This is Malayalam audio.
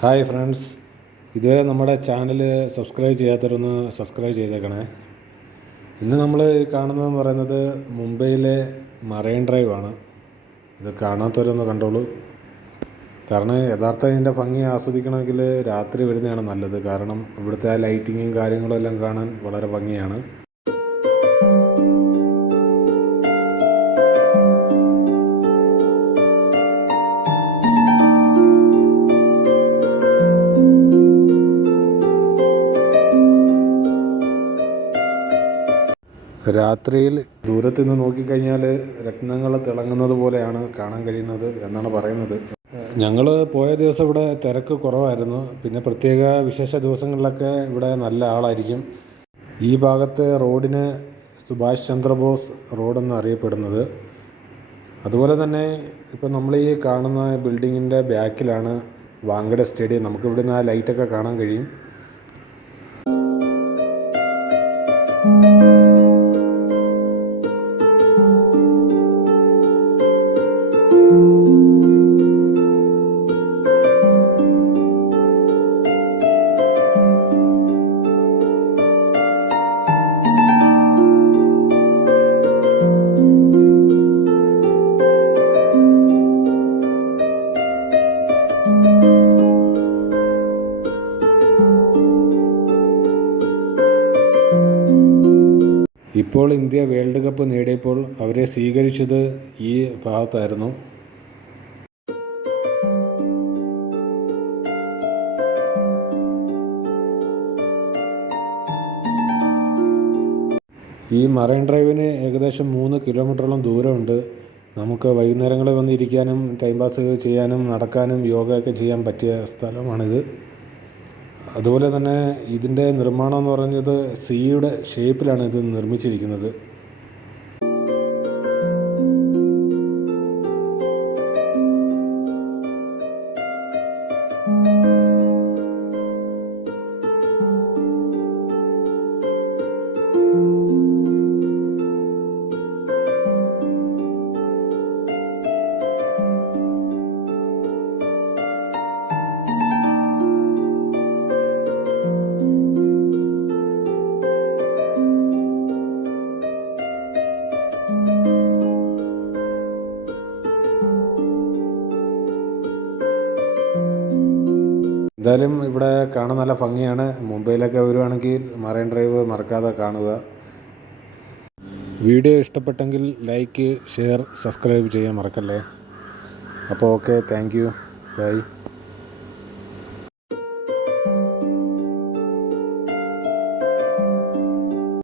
ഹായ് ഫ്രണ്ട്സ്, ഇതുവരെ നമ്മുടെ ചാനൽ സബ്സ്ക്രൈബ് ചെയ്യാത്തവരൊന്ന് സബ്സ്ക്രൈബ് ചെയ്തേക്കണേ. ഇന്ന് നമ്മൾ കാണുന്നതെന്ന് പറയുന്നത് മുംബൈയിലെ മറൈൻ ഡ്രൈവ് ആണ്. ഇത് കാണാത്തവരൊന്ന് കണ്ടോളൂ. കാരണം യഥാർത്ഥ ഇതിൻ്റെ ഭംഗി ആസ്വദിക്കണമെങ്കിൽ രാത്രി വരുന്നതാണ് നല്ലത്. കാരണം ഇവിടുത്തെ ആ ലൈറ്റിങ്ങും കാര്യങ്ങളും എല്ലാം കാണാൻ വളരെ ഭംഗിയാണ്. രാത്രിയിൽ ദൂരത്ത് നിന്ന് നോക്കിക്കഴിഞ്ഞാൽ രത്നങ്ങൾ തിളങ്ങുന്നത് പോലെയാണ് കാണാൻ കഴിയുന്നത് എന്നാണ് പറയുന്നത്. ഞങ്ങൾ പോയ ദിവസം ഇവിടെ തിരക്ക് കുറവായിരുന്നു. പിന്നെ പ്രത്യേക വിശേഷ ദിവസങ്ങളിലൊക്കെ ഇവിടെ നല്ല ആളായിരിക്കും. ഈ ഭാഗത്തെ റോഡിന് സുഭാഷ് ചന്ദ്രബോസ് റോഡെന്ന് അറിയപ്പെടുന്നത്. അതുപോലെ തന്നെ ഇപ്പം നമ്മൾ ഈ കാണുന്ന ബിൽഡിങ്ങിൻ്റെ ബാക്കിലാണ് വാങ്കഡെ സ്റ്റേഡിയം. നമുക്കിവിടെ നിന്ന് ആ ലൈറ്റൊക്കെ കാണാൻ കഴിയും. ഇപ്പോൾ ഇന്ത്യ വേൾഡ് കപ്പ് നേടിയപ്പോൾ അവരെ സ്വീകരിച്ചത് ഈ ഭാഗത്തായിരുന്നു. ഈ മറൈൻ ഡ്രൈവിന് ഏകദേശം 3 കിലോമീറ്ററോളം ദൂരമുണ്ട്. നമുക്ക് വൈകുന്നേരങ്ങളിൽ വന്നിരിക്കാനും ടൈം പാസ് ചെയ്യാനും നടക്കാനും യോഗയൊക്കെ ചെയ്യാൻ പറ്റിയ സ്ഥലമാണിത്. അതുപോലെ തന്നെ ഇതിൻ്റെ നിർമ്മാണം എന്ന് പറഞ്ഞത് സിയുടെ ഷേപ്പിലാണ് ഇത് നിർമ്മിച്ചിരിക്കുന്നത്. എന്തായാലും ഇവിടെ കാണാൻ നല്ല ഭംഗിയാണ്. മുംബൈയിലൊക്കെ വരുവാണെങ്കിൽ മറൈൻ ഡ്രൈവ് മറക്കാതെ കാണുക. വീഡിയോ ഇഷ്ടപ്പെട്ടെങ്കിൽ ലൈക്ക്, ഷെയർ, സബ്സ്ക്രൈബ് ചെയ്യാൻ മറക്കല്ലേ. അപ്പോൾ ഓക്കെ, താങ്ക് യു, ബൈ.